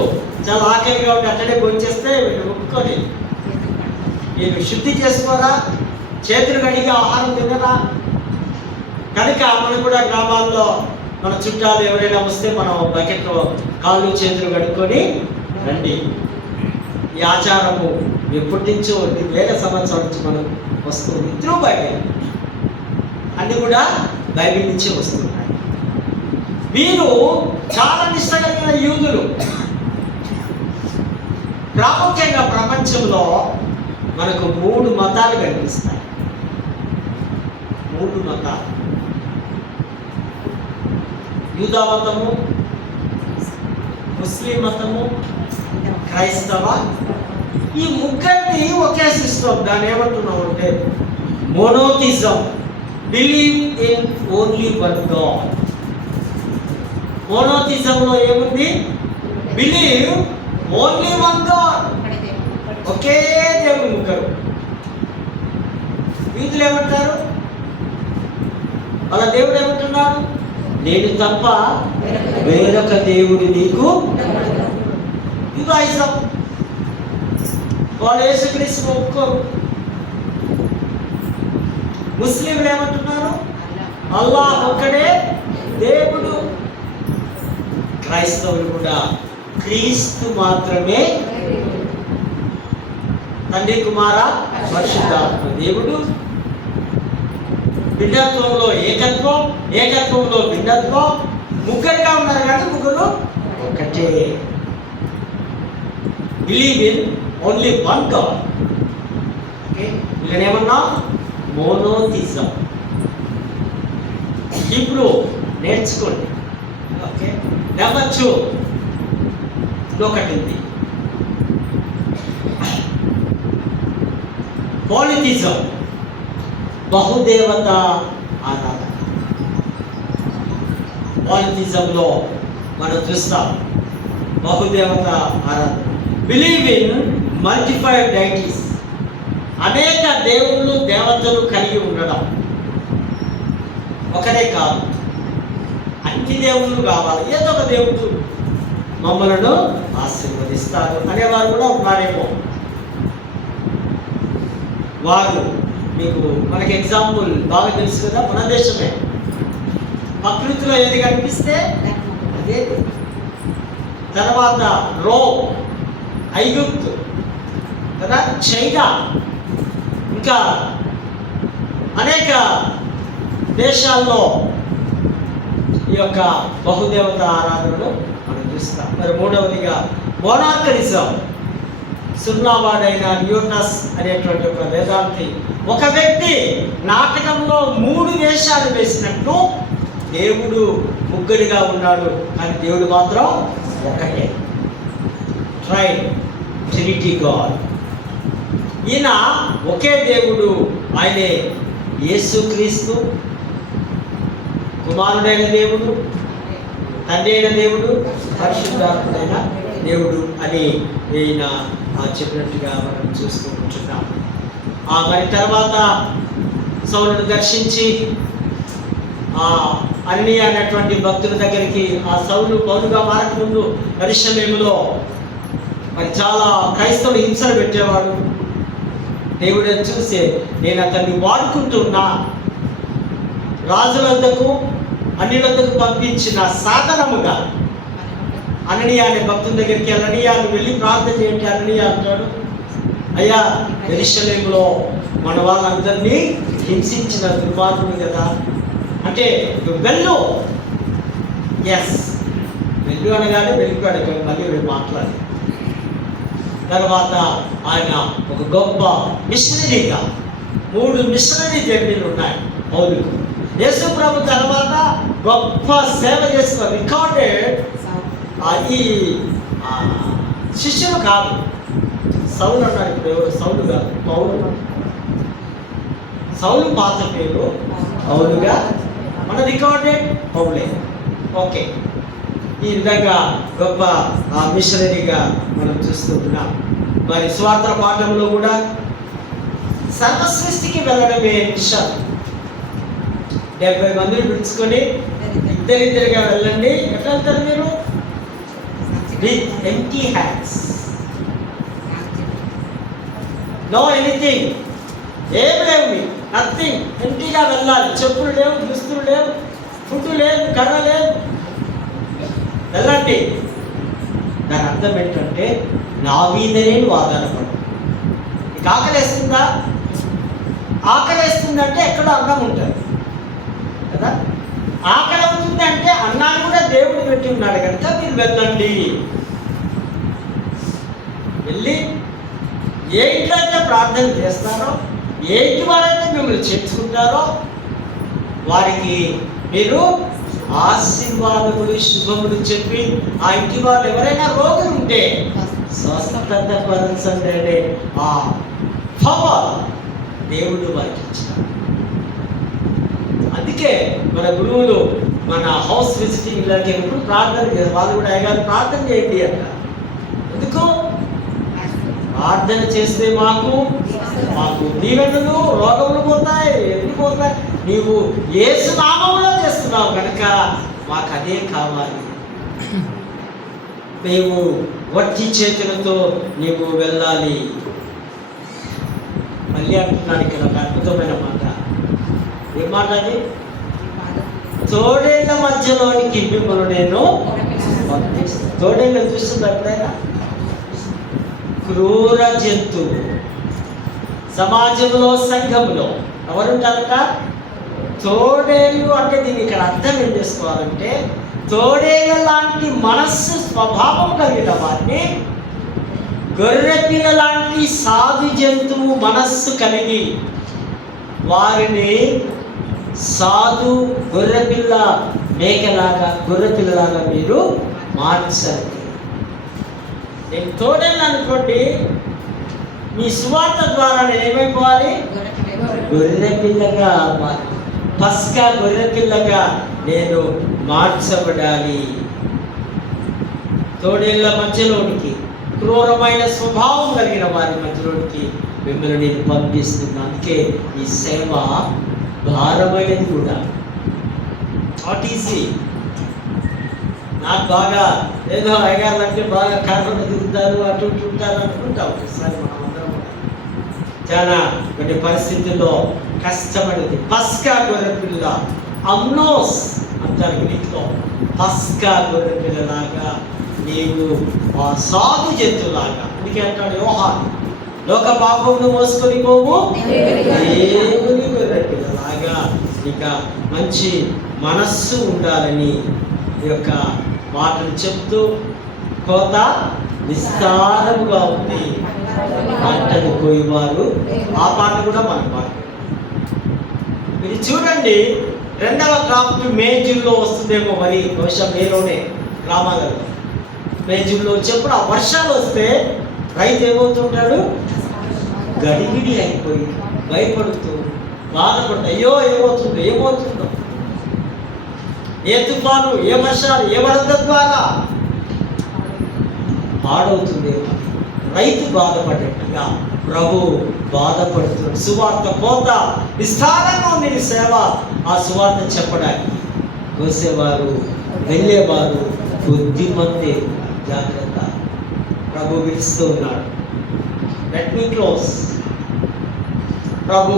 చాలా ఆకలిగా ఉండి అట్టడే భోంచేస్తే వీళ్ళు ఒప్పుకొని, వీళ్ళు శుద్ధి చేసుకోరా, చేతులు కడిగి ఆహారం తినరా. కనుక మనం కూడా గ్రామాల్లో మన చుట్టాలు ఎవరైనా వస్తే మనం బకెట్లో కాళ్ళు చేతులు కడుక్కొని రండి. ఈ ఆచారము ఎప్పటి నుంచో వేల సంవత్సరాల నుంచి మనం వస్తుంది. త్రూ బైబిల్ అన్నీ కూడా బైబిల్ నుంచే వస్తున్నాయి. వీరు చాలా నిష్ట కలిగిన యూదులు. ప్రాముఖ్యంగా ప్రపంచంలో మనకు 3 మతాలు కనిపిస్తాయి. 3 మతాలు: యూదా మతము, ముస్లిం మతము, క్రైస్తవ. ఈ ముగ్గురిని ఒకే సిస్టమ్. దాన్ని ఏమంటున్నాం అంటే monotheism, believe in only one God. మోనోథిజంలో ఏముంది? బిలీవ్ ఓన్లీ వన్ గాడ్, ఒకే దేవుడు, ముగ్గురు. యూదులు ఏమంటారు? వాళ్ళ దేవుడు ఏమంటున్నారు? నేను తప్ప వేరొక దేవుడు నీకు. యుదాయిజం, వాళ్ళు యేసుక్రీస్తును ఒప్పుకోరు. ముస్లింలు ఏమంటున్నారు? అల్లాహ్ ఒక్కడే దేవుడు. క్రైస్తవులు కూడా క్రీస్తు మాత్రమే తండ్రి, కుమార, పరిశుద్ధాత్మ దేవుడు. భిన్నత్వంలో ఏకత్వం, ఏకత్వంలో భిన్నత్వం. ముగ్గురుగా ఉన్నారు కానీ ముగ్గురు ఒకటే. Believe in only one God. Okay, వీళ్ళనేమన్నా మోనోథిజం. ఇప్పుడు నేర్చుకోండి. ఓకే, నెంబర్ 2 ఒకటి ఉంది, పాలిథిజం, బహుదేవత ఆరాధన. పాలిథిజంలో మనం చూస్తాం బహుదేవత ఆరాధన. బిలీవ్ ఇన్ మల్టిఫైడ్ డైటీస్, అనేక దేవుళ్ళు దేవతలు కలిగి ఉండడం. ఒకరే కాదు, అన్ని దేవుళ్ళు కావాలి. ఏదో ఒక దేవుడు మమ్మలను ఆశీర్వదిస్తారు అనేవారు కూడా ఉన్నారేమో. వారు మీకు మనకి ఎగ్జాంపుల్ బాగా తెలుసు కదా, మన దేశమే. ప్రకృతిలో ఏది కనిపిస్తే అదే. తర్వాత రోమ్, ఐగుప్తు కదా, చైనా, ఇంకా అనేక దేశాల్లో ఈ యొక్క బహుదేవత ఆరాధనలు మనం చూస్తాం. మరి 3వదిగా మోనార్కరిజం. సున్నావాడైన న్యూటస్ అనేటువంటి ఒక వేదాంతి ఒక వ్యక్తి నాటకంలో 3 వేషాలు వేసినట్టు దేవుడు ముగ్గురిగా ఉన్నాడు, కానీ దేవుడు మాత్రం ఒకటే. Trinity God. ఈయన ఒకే దేవుడు. ఆయనే యేసుక్రీస్తు, కుమారుడైన దేవుడు, తండ్రి అయిన దేవుడు, పరిశుద్ధాత్ముడైన దేవుడు అని ఈయన చెప్పినట్టుగా మనం చూస్తూ ఉంటున్నాం. మరి తర్వాత సౌలును దర్శించి అననీయ అనేటువంటి భక్తుల దగ్గరికి ఆ సౌలు పౌలుగా మారకముందు యెరూషలేములో మరి చాలా క్రైస్తవులు హింసలు పెట్టేవాడు. దేవుడు చూసే నేను అతన్ని వాడుకుంటున్నా, రాజుల వద్దకు అన్ని వద్దకు పంపించిన సాధనముగా అననీయ అనే భక్తుల దగ్గరికి అననీయ వెళ్ళి ప్రార్థన చేయండి. అననీయ అంటాడు, అయ్యా యెరూషలేములో మన వాళ్ళందరినీ హింసించిన దుర్మార్గుడు కదా అంటే నువ్వు వెళ్ళు. ఎస్, వెళ్ళు అనగానే వెళ్ళిపోయాడు. మళ్ళీ మాట్లాడి తర్వాత ఆయన ఒక గొప్ప మిషనరీగా 3 మిషనరీ జర్నీలు ఉన్నాయి పౌలుకు. యేసు ప్రభు తర్వాత గొప్ప సేవ చేసిన రికార్డెడ్ ఈ శిష్యులు కాదు. సౌలు అన్నాడు. ఇప్పుడు ఎవరు? సౌలు కాదు, పౌలు. సౌలు పాత పేరు, పౌలుగా మన రికార్డెడ్ పౌలే. ఓకే, ఈ విధంగా గొప్ప మిషనరీగా మనం చూస్తున్నాం. మరి స్వార్థ పాఠంలో కూడా సర్వసృష్టికి వెళ్ళడమే మిషన్. 70 మందిని పిలుచుకొని ఇద్దరిద్దరిగా వెళ్ళండి. ఎట్లా వెళ్తారు మీరు? With empty hands, know anything, ఏం లేవు, నథింగ్. ఎంప్టీగా వెళ్ళాలి. చెప్పులు లేవు, దుస్తులు లేవు, ఫుడ్ లేదు, కర్ర లేదు, వెళ్ళండి. దాని అర్థం ఏంటంటే నా మీదనే నువ్వు ఆధారపడు. నీకు ఆకలేస్తుందా? ఆకలేస్తుందంటే ఎక్కడో అన్నం ఉంటుంది కదా. ఆకలి అవుతుందంటే అన్నాన్ని కూడా దేవుడు పెట్టి ఉన్నాడు కనుక మీరు వెళ్ళండి. వెళ్ళి ఏ ఇంట్లో అయితే ప్రార్థన చేస్తారో, ఏ ఇంటి వారైతే మిమ్మల్ని చేర్చుకుంటారో వారికి మీరు ఆశీర్వాదములు, శుభములు చెప్పి ఆ ఇంటి వాళ్ళు ఎవరైనా రోగులు ఉంటే స్వస్థత పరచండి. ఆ పవర్ దేవుడు వారికి ఇచ్చారు. అందుకే మన గురువులు మన హౌస్ విజిటింగ్ ఇళ్ళకి ఎప్పుడు ప్రార్థన చేస్తారు. వాళ్ళు కూడా అయ్యగారు ప్రార్థన చేయండి అంట. ఎందుకు? ప్రార్థన చేస్తే మాకు దీవెనలు, రోగములు పోతాయి, ఎన్ని పోతాయి. నీవు యేసు నామములో చేస్తున్నావు కనుక మాకు అదే కావాలి. మేము వట్టి చేతులతో నీవు వెళ్ళాలి. మళ్ళీ అంటున్నాడు ఇక్కడ ఒక అద్భుతమైన మాట. ఏం మాట అది? తోడేళ్ల మధ్యలోనికి మిమ్మల్ని నేను పంపిస్తాను. తోడేళ్ళు చూస్తుంది ఎప్పుడైనా? క్రూర జంతువు. సమాజంలో, సంఘంలో ఎవరుంటారట? తోడేళ్ళు. అంటే దీన్ని ఇక్కడ అర్థం ఏం చేసుకోవాలంటే తోడేళ్ళ లాంటి మనస్సు, స్వభావం కలిగిన వారిని, గొర్రెపిల్ల లాంటి సాధు జంతువు మనస్సు కలిగి వారిని సాధు గొర్రెపిల్ల, మేకలాగా, గొర్రెపిల్లలాగా మీరు మార్చండి. నేను తోడేళ్ళు అనుకోండి, మీ సువార్త ద్వారా నేను ఏమైపోవాలి? గొర్రెపిల్లగా, పస్కా గొర్రెపిల్లగా నేను మార్చబడాలి. తోడేళ్ల మధ్యలోనికి, క్రూరమైన స్వభావం కలిగిన వారి మధ్యలోనికి మిమ్మల్ని నేను పంపిస్తున్నాను. అందుకే ఈ సేవ భారమైనది కూడా. Not easy. నాకు బాగా ఏదో అయ్యగారు అంటే బాగా కర్రలు తిరుగుతారు, అటు ఇటు ఉంటారు అనుకుంటాం. ఒకసారి మనం అందరం చాలా కొన్ని పరిస్థితుల్లో కష్టపడింది. పస్కా గొర్రెపిల్ల, అమ్నోస్ అంటారు గ్రీక్లో. పస్కా గొర్రెపిల్లలాగా నీవు సాధు జంతువులాగా. అందుకే అంటాడు యోహాను, లోక పాపమును మోసుకొని పోవు దేవుని గొర్రెపిల్లలాగా ఇక మంచి మనస్సు ఉండాలని ఈ యొక్క మాటలు చెప్తూ, కోత విస్తారముగా ఉంది, పంటను కోయివారు. ఆ పాట కూడా మన పాట. మీరు చూడండి, 2వ క్రాప్ మే జూన్లో వస్తుందేమో, మరి బహుశా మేలోనే గ్రామాలలో మే జూన్లో వచ్చేప్పుడు ఆ వర్షాలు వస్తే రైతు ఏమవుతుంటాడు? గడిగిడి అయిపోయి భయపడుతూ బాధపడుతూ, అయ్యో ఏమవుతుందో. ఏ తుఫాను, ఏ వర్షాలు, ఏ వరద ద్వారా పాడవుతుంది. రైతు బాధపడ్డట్టుగా ప్రభు బాధపడుతున్నాడు. సువార్త పోత విస్తారంగా ఉంది నీ సేవ. ఆ సువార్త చెప్పడానికి కోసేవారు, వెళ్ళేవారు బుద్ధిమంతే. జాగ్రత్త, ప్రభు పిలుస్తూ ఉన్నాడు. Let me close. ప్రభు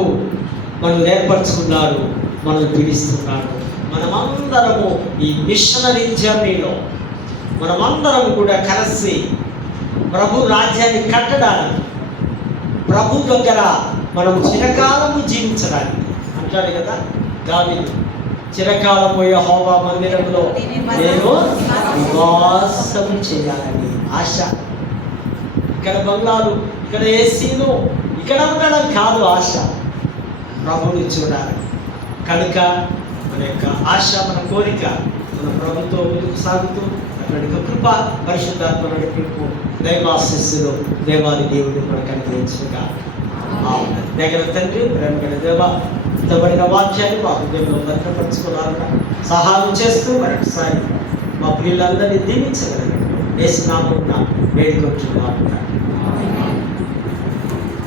మనం ఏర్పరచుకున్నాడు, మనం పిలుస్తున్నాడు. మనమందరము ఈ మిషనరీ జర్నీలో మనమందరం కూడా కలిసి ప్రభు రాజ్యాన్ని కట్టడానికి, ప్రభు దగ్గర మనం చిరకాలము జీవించడానికి అంటాడు కదా దావీదు, చిరకాలము యెహోవా మందిరంలో నేను నివాసం చేయాలని ఆశ. ఇక్కడ బంగ్లాలు, ఇక్కడ ఏసీలు, ఇక్కడ ఉండడం కాదు ఆశ, ప్రభుని చూడాలి. కనుక మన యొక్క ఆశ, మన కోరిక మన ప్రభుతో ముందుకు సాగుతూ అక్కడి కృప, పరిశుద్ధాత్మ నడిపింపు, దైవాశిస్సులు దేవాది దేవుడు మనకు అనుగ్రహించుగా. దగ్గర తండ్రి, ప్రేమ దేవ, ఇంతబడిన వాక్యాన్ని మా హృదయంలో భద్రపరచుకోవాలన్నా సహాయం చేస్తూ మరొకసారి మా ప్రియులందరినీ దీవించగలరు. వేసినాము వేడుకొచ్చున్నాము.